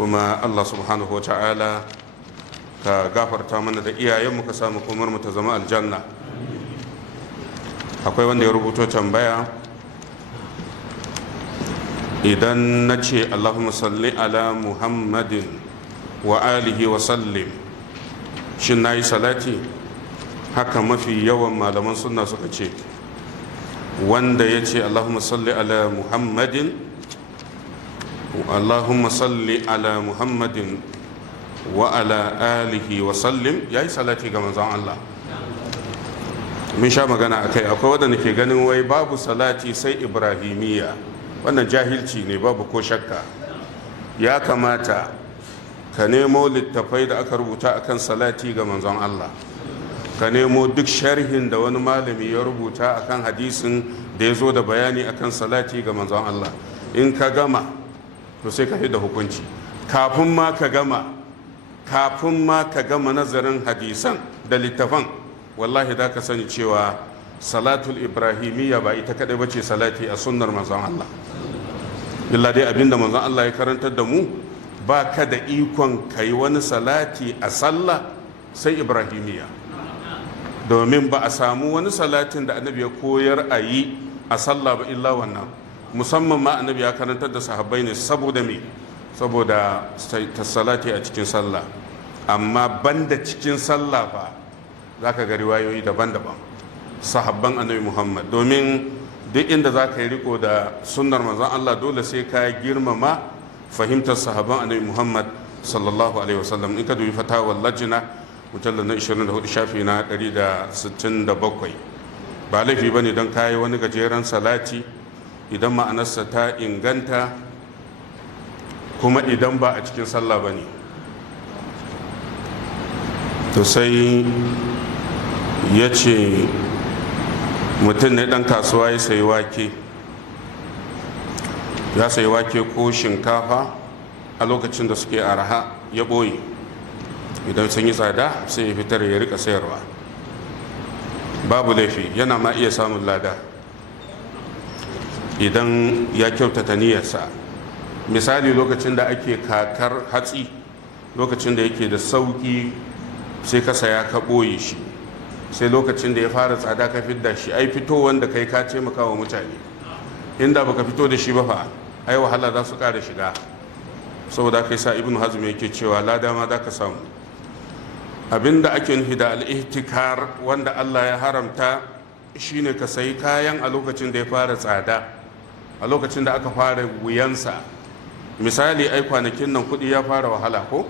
kuma Allah subhanahu wa ta'ala ka gafarta mana da iyayenmu ka samu komar mu ta zama aljanna. Akwai wanda ya rubuto tambaya, idan na ce Allahumma salli ala Muhammadin wa alihi wa sallim, shin na yi salati? Haka mafi yawan malaman sunna suka ce, wanda ya ce Allahumma salli ala Muhammadin wa ala alihi wa sallim, ya yi salati ga manzon Allah. Mun sha magana a kai. Akwai wadanda ke ganin wai babu salati sai ibrahimiyya. Wannan jahilci ne, babu ko shakka. Ya kamata ka nemo littafai da aka rubuta akan salati ga manzon Allah, ka nemo duk sharhin da wani malami ya rubuta akan hadisin da ya zo da bayani akan salati ga manzon Allah. In ka gama to sai ka da hukunci. Kafin ma ka gama nazarin hadisan da littafan, wallahi da ka sani cewa salatul ibrahimiyya ba ita kadai bace salati a sunnar manzon Allah. illa dai abinda manzon Allah ya karantar da mu, ba ka da ikon kai wani salati a sallah sai ibrahimiyya, domin ba a samu wani salatin da annabi ya koyar a yi a sallah ba illa wannan. Musamman ma annabi ya karantar da sahabbai ne saboda ta salati a cikin sallah. Amma banda cikin sallah fa za ka ga riwayoyi daban-daban sahabban annabi Muhammad, domin duk inda za ka yi riko da sunnar manzon Allah dole sai ka girmama fahimtar sahabban annabi Muhammad sallallahu alaihi wasallam. In ka dubi fatawar lajina mujallar na 24 shafi na 167, ba laifi ba ne don kayi wani gajeren salati idan ma'anarsa ta inganta, kuma idan ba a cikin sallah ba ne. To sai ya ce mutum ne ɗan kasuwa ya sayi wake ko shinkafa a lokacin da suke araha ya ɓoye, idan sun yi tsada sai ya fitar ya rika sayarwa. Babu laifi, yana ma iya samun lada idan ya kyautata niyyarsa. Misali, lokacin da ake kakar hatsi, lokacin da yake da sauki sai ka saya ka ɓoye shi, sai lokacin da ya fara tsada ka fidda shi, ai fito wanda kai ka taimaka wa mutane. Inda baka fito da shi ba fa ai wahala za su ƙara shiga. Saboda kai sa ibnu hazm yake cewa lada ma za ka samu. Abinda ake nufi da al-ihtikar wanda Allah ya haramta shine ka sayi kayan a lokacin da ya fara tsada, a lokacin da aka fara wuyansa. Misali, ai kwanakin nan kuɗi ya fara wahala ko?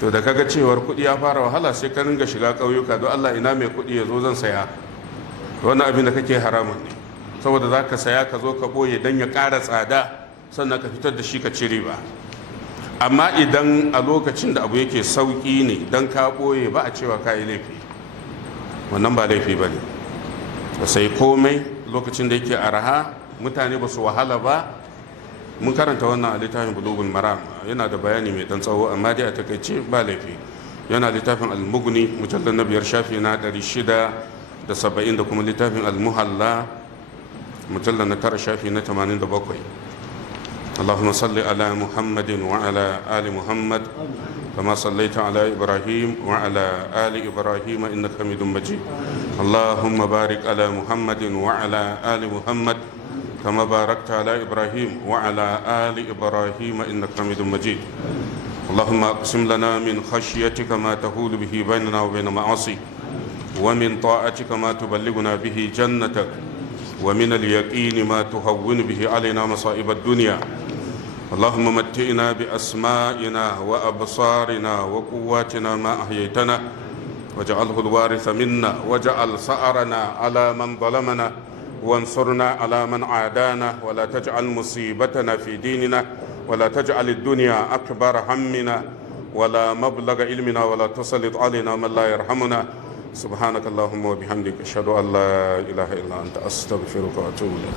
To da kaga cewar kuɗi ya fara wahala sai ka ringa shiga ƙauyuka, don Allah ina mai kuɗi ya zo zan saya. Wannan abin da kake haramun ne, saboda za ka saya ka zo ka ɓoye don ya ƙara tsada, sannan ka fitar da shi ka ci riba. Amma idan a lokacin da abu yake sauƙi ne don ka ɓoye, ba a cewa ka yi laifi, wannan ba laifi ba ne. Ka sai komai lokacin da yake araha, mutane ba su wahala ba. Mun karanta wannan a littafin bulugul maram, yana da bayani mai dan tsawo, amma dai a takaice ba laifi. Yana littafin al-mughni mujallal na 5 shafi na 670, da kuma littafin al-muhalla mujallal na 9 shafi na 87. اللهم صل على محمد وعلى آل محمد كما صليت على إبراهيم وعلى آل إبراهيم إنك حميد مجيد. اللهم بارك على محمد وعلى آل محمد كما باركت على إبراهيم وعلى آل إبراهيم إنك حميد مجيد. اللهم اقسم لنا من خشيتك ما تحول به بيننا وبين معاصيك، ومن طاعتك ما تبلغنا به جنتك، ومن اليقين ما تهون به علينا مصائب الدنيا. اللهم متئنا بأسمائنا وأبصارنا وقواتنا ما أحييتنا، واجعله الوارث منا، واجعل ثأرنا على من ظلمنا، وانصرنا على من عادانا، ولا تجعل مصيبتنا في ديننا، ولا تجعل الدنيا أكبر همنا ولا مبلغ علمنا، ولا تسلط علينا من لا يرحمنا. سبحانك اللهم وبحمدك، أشهد أن لا إله إلا أنت، أستغفرك وأتوب إليك.